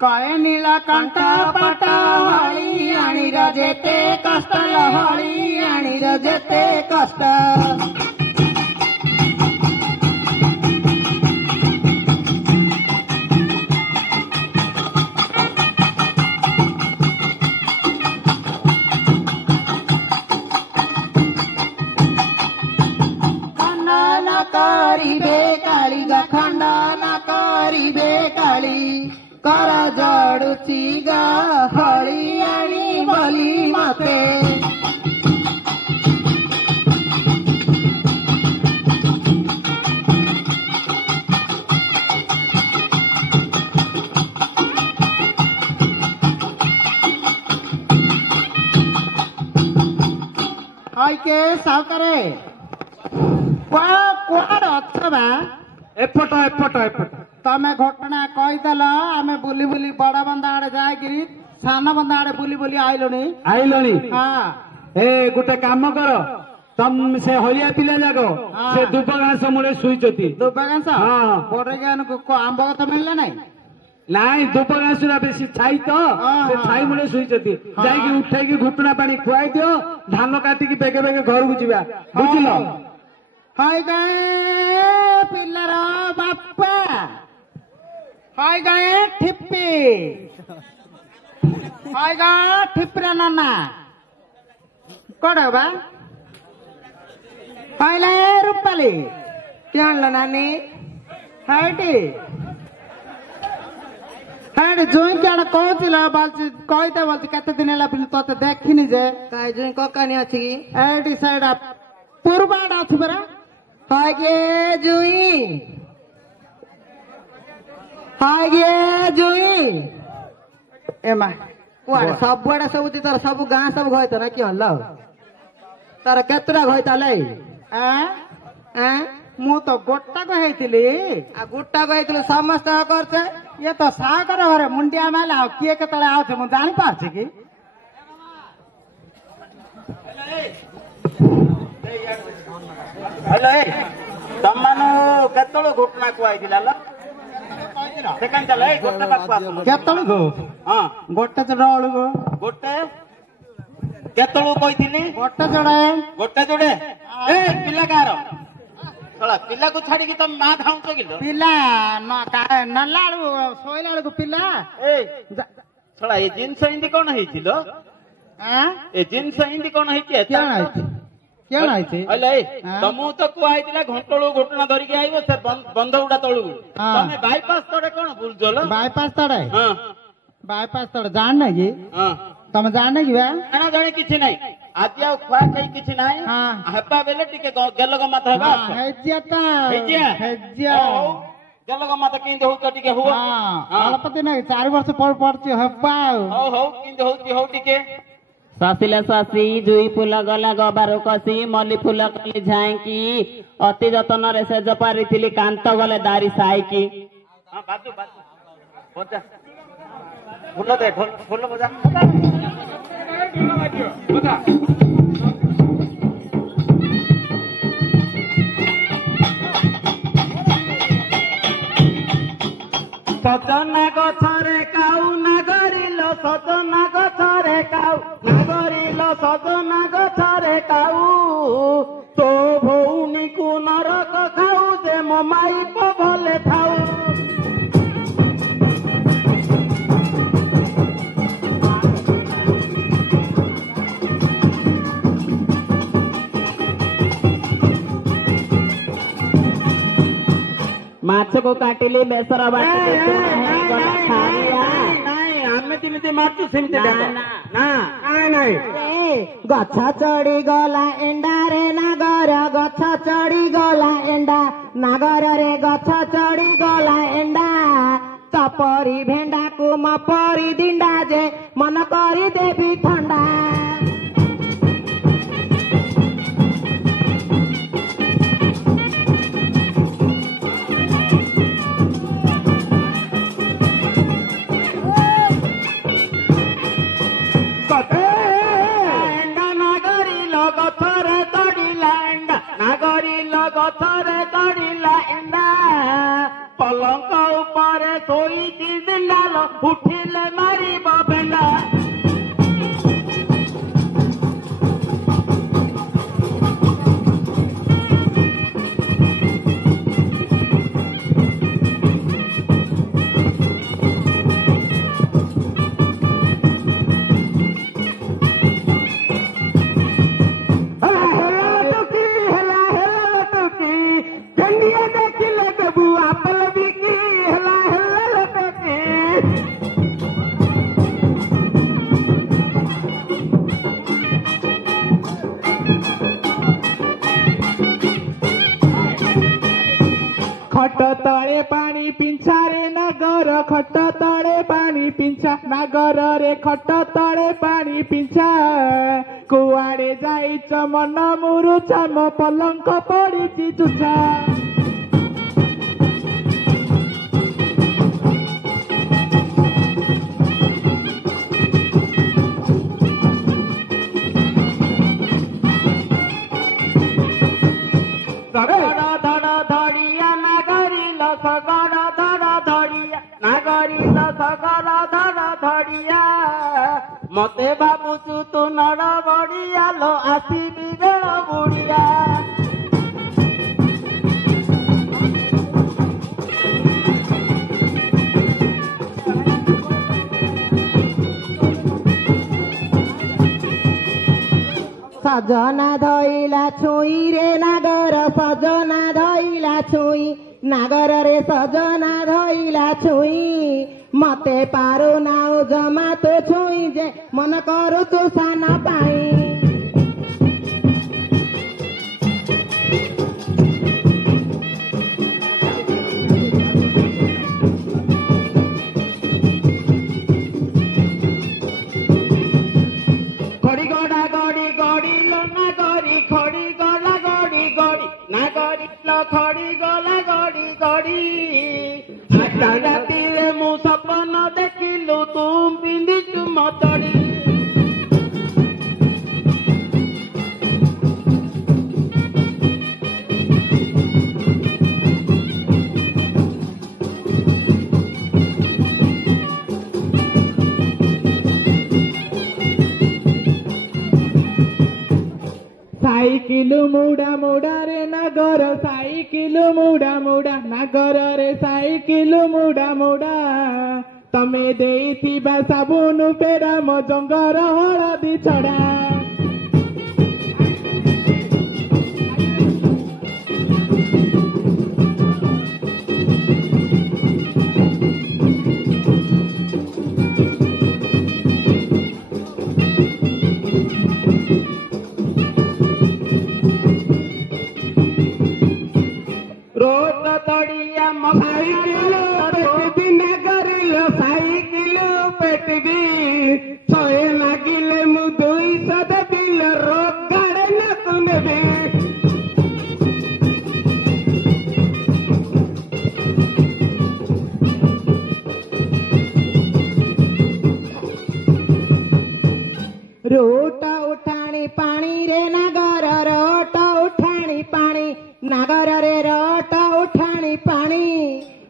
कहे नीलकंठ पट हळी आणी जेते कष्ट हळी आणी जेते कष्ट खंडन करिबे काली गा खंडन करिबे काली कर जड़ुची गा हळी आणी बोली मते हाय के सावकारे कुआड़ अच्छा एपट एपट एपट तमें घटना कहीदेल आम बुली बुली बड़ बंदा आड़े जाकि सान बंदा आड़े बुली बुली आइलुनी आइलनी हाँ ए गोटे काम कर तम से हलिया पिला जाक से दुब घास मूले शुईचती दुर्भाग्यांश हाँ। बोटे आंब कथ मिलला नाई नाई दुब घास बेसी छाई तो से छाई मूले शुईचती जाइए उठेकी घुटना पानी खुआई दियो धान काटिकी बेगे बेगे घर को जीवा बुझिल हाय गए पिल्लार बापा हाय गए ठिप्पी हाय गा ठिप्रा नाना कौन बा हाय ले रूपाली क्या आणलं नानी हायटी हायटी जोई क्या कहला बोलती कहते बोलती केते दिन है तोते देखनी जे काय जुई ककानी अछि की एटी साइड पूर्व आड़ अच्छी परा हाय गे जुई हाय गे जुई एमा कुआड़े सब बड़े सब तर सब गाँ सब घर तो ना कि हल्ला तार केतरा घर ताले मु तो गोटा कहली आ गुट्टा कहते समस्त करते ये तो सागर घरे मुंडिया मेला किए के आउे मुझे जानी पार्छ कि हेलो तम केतल घटना कहला सेकेंड चल गोटे पाखु केतलू हाँ गोटे चढ़ा बेलू गोटे केतलू कही गोटे चढ़े गोटे जोड़े ए पिला कार पिला को छाड़ी तुम माँ खाऊ किलो पिला नला शोला बेलू पिला ए छड़ा ये जिनस इंदी कौन होइथिलो ए जिनस इंदी कौन होइछि क्या तमु तो कहला घंटलू घटना धरिकी आइब से बंध उड़ा तलू तमे बाईपास तड़े कौन बुलझल बाईपास तड़े हाँ बाईपास तड़े जान नहीं कि हाँ तमे जान नहीं कि जाना जाने किछि नहीं आज आउ खुआ खाई किछि नहीं हेपा बेले टिके गेल गमात हेबा हेजियाता हेजिया हेजिया गेल गमात किंद हो टिके हुआ अलपति नहीं 4 वर्ष पड़छि हेबा हो किंद हो टिके ससिले ससी जुई फूल गला गबार कसी मल्ली फूल कली झाईकी अति जतन रे से जपारी थिली कांत गले दारी साईकी हां बाजू बाजू बजा फूल दे फूल बजा बजा सजना गछरे काउ नागरिल सजना गछरे काउ नागरिल सजना गछरे काउ तो भौनी को नरक खाऊ जे मो माई भले थाऊ माछ को काटिली बेसर बाटी आमे तिमिति मारछु सेमति ना गछ चढ़ी गला एंडा रे नागर गछ चढ़ी गला एंडा नागर रे गछ चढ़ी गला एंडा चपरी भेंडा को मपरी दिंडा जे मन करी देवी ठंडा ଶୋଇଛି ଦିନାଲ ଉଠିଲେ ମାରିବ ବେଣ୍ଡା। ଖଟ ତଳେ ପାଣି ପିଞ୍ଛା ରେ ନାଗର ଖଟ ତଳେ ପାଣି ପିଞ୍ଛା ନାଗରରେ ଖଟ ତଳେ ପାଣି ପିଞ୍ଛା କୁଆଡେ ଯାଇଛ ମନ ମୁରୁଛ ମୋ ପଲଙ୍କ ପଡିଛି ଚୁଛା। ଶଗଡ଼ ଧଡ଼ ଧଡ଼ିଆ ନାଗରିଲ ଶଗଡ଼ ଧଡ଼ ଧଡ଼ିଆ ନାଗରିଲ ଶଗଡ଼ ଧଡ଼ ଧଡ଼ିଆ ମତେ ଭାବୁଛୁ ତୁ ନଡ଼ ବଡ଼ିଆ ଲୋ ଆସିବି ବେଳ ବୁଡ଼ିଆ। ସଜନା ଧଇଲା ଛୁଇଁ ରେ ନାଗର ସଜନା ଧଇଲା ଛୁଇଁ ନାଗରରେ ସଜନା ଧଇଲା ଛୁଇଁ ମତେ ପାରୁନାଉ ଜମା ତୁ ଛୁଇଁ ଯେ ମନ କରୁଛୁ ସାନ ପାଇଁ। ଖଡ଼ି ଗଲା ଗଡ଼ି ଗଡ଼ି ରାତିରେ ମୁଁ ସପନ ଦେଖିଲୁ ତୁ ପିନ୍ଧିଛୁ ମତଡ଼ି। ସାଇକିଲୁ ମୁଡ଼ା ମୁଡ଼ାରେ ନାଗର ସାଇକିଲୁ ମୁଡ଼ା ମୁଡ଼ା ନାଗରରେ ସାଇକିଲୁ ମୁଡ଼ା ମୁଡ଼ା ତମେ ଦେଇଥିବା ସାବୁନ ଫେରା ମୋ ଜଙ୍ଗର ହଳଦୀ ଛଡ଼ା। रोट उठाणी पानी रे नागर रोट उठाणी पानी नागर रे रोट उठाणी पानी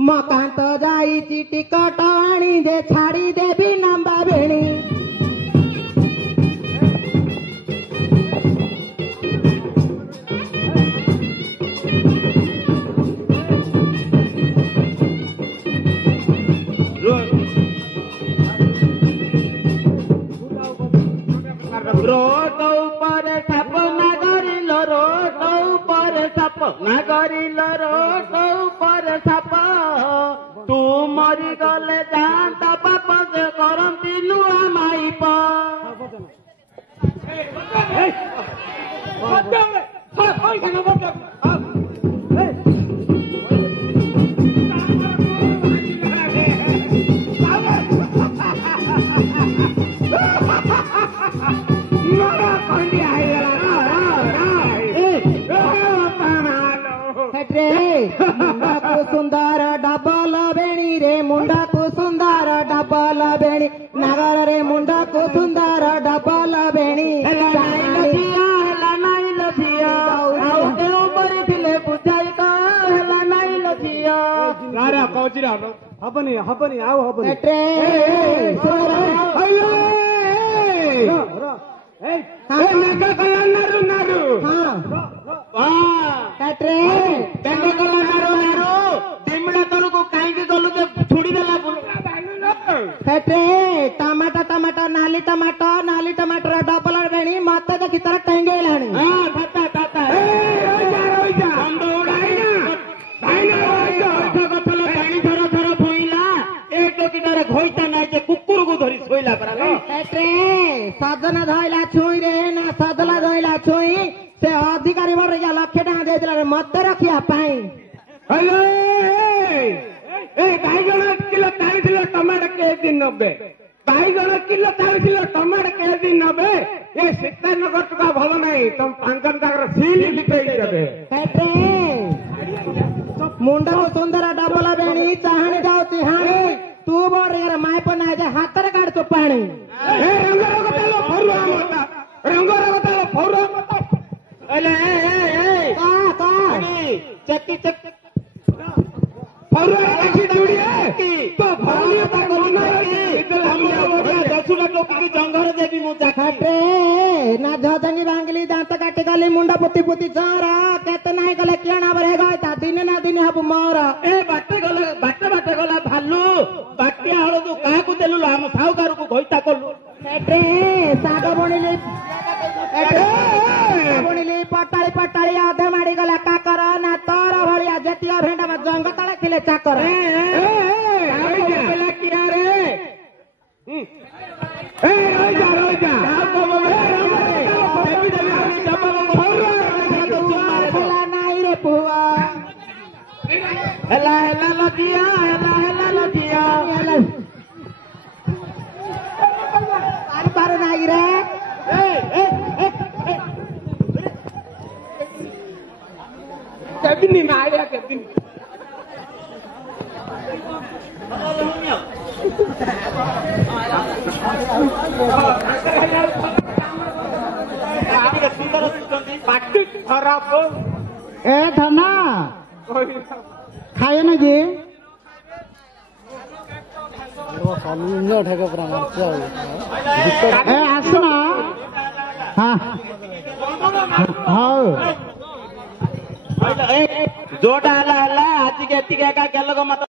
मकांत जाइची टिकट आनी जे छाड़ी देवी नंबा बेणी। रोड ऊपर साप नागरिल रोड ऊपर साप नागरिल रोड ऊपर साप तू मरी गले जाता बाप से करती नुआ माइप। मुंडा को सुंदर डबल बेणी रे मुंडा को सुंदर डबल बेणी नागर रे मुंडा को सुंदर डबल बेणी। ହବନି ହବନି ଆଉ ହବନି ଏଟ୍ରେ ଡିମିଡା ତଳକୁ କାହିଁକି ଗଲୁ ଯେ ଛୁଡିଦେଲା ସେଟ୍ରେ ଟମାଟୋ ଟମାଟୋ ନାଲି ଟମାଟୋର ଡବଲ ବେଣୀ ମତେ ଦେଖି ତାର ଟେଙ୍ଗେଇଲାଣି ଘଇତା ନାଇଁ ଯେ କୁକୁରକୁ ଧରି ଶୋଇଲା ପରା ସେଟ୍ରେ ସଜନା ଧଇଲା ଛୁଇଁରେ ନା ସଜନା ଧଇଲା ଛୁଇଁ ସେ ଅଧିକାରୀ ମୋର 1,00,000 ଟଙ୍କା ଦେଇଥିଲା ମତେ ରଖିବା ପାଇଁ ବାଇଗଣ କିଲୋ 40 ଟମାଟୋ କେଜି 90 ବାଇଗଣ କିଲୋ 40 ଟମାଟୋ କେଜି 90 ଏ ସୀତାନଗର ଟଙ୍କା ଭଲ ନାହିଁ ତମ 5 ଟଙ୍କାର ସିଲ୍ ବିକେଇ ଦେବେ ସେଟ୍ରେ ମୁଣ୍ଡକୁ ସୁନ୍ଦର ଡବଲ ବେଣୀ ଚାହାଣି ଯାଉଛି ହାଣି ତୁ ବଡ ମାଇପ ନାହିଁ ଯେ ହାତରେ କାଢୁଛୁ ପାଣି ଜଙ୍ଗଲ ଦେବି ମୁଁ ନା ଝଜଙ୍ଗି ଭାଙ୍ଗିଲି ଦାନ୍ତ କାଟି ଗଲି ମୁଣ୍ଡ ପୁତି ପୁତି ଚର କେତେ ନାହିଁ କଲେ କିଣ ବରେ ଗଇତା ଦିନେ ନା ଦିନେ ହବୁ ମୋର ବାଟେ ଗଲା ଭାଲୁ ବାଟିଆ ହଳଦୁ କାହାକୁ ଦେଲୁ ଆମ ସାହୁକାରକୁ ଘଇତା କଲୁ ଶାଗ ବୁଣିଲି ପଟାଳି ପଟାଳି ଅଧେ ମାଡି ଗଲା କାକର ନା ତୋର ଭଳିଆ ଯେତିକ ଭେଣ୍ଡା ଜଙ୍ଗ ତଳେ ଥିଲେ ଚାକର ନାଇଁ ରେ ପୁଅ ହେଲା ଲଜିଆ ପାରୁ ନାଇଁ ରେ କେବିନି ମାରିଆ କେବିନି ପାଟି ଖରାପ ଏ ଧନ ଖାଏ ନା କି ଏ ଆସୁନ ହଉ ଯୋଉଟା ହେଲା ଆଜିକି ଏତିକି ଏକା କେଲକ ମତ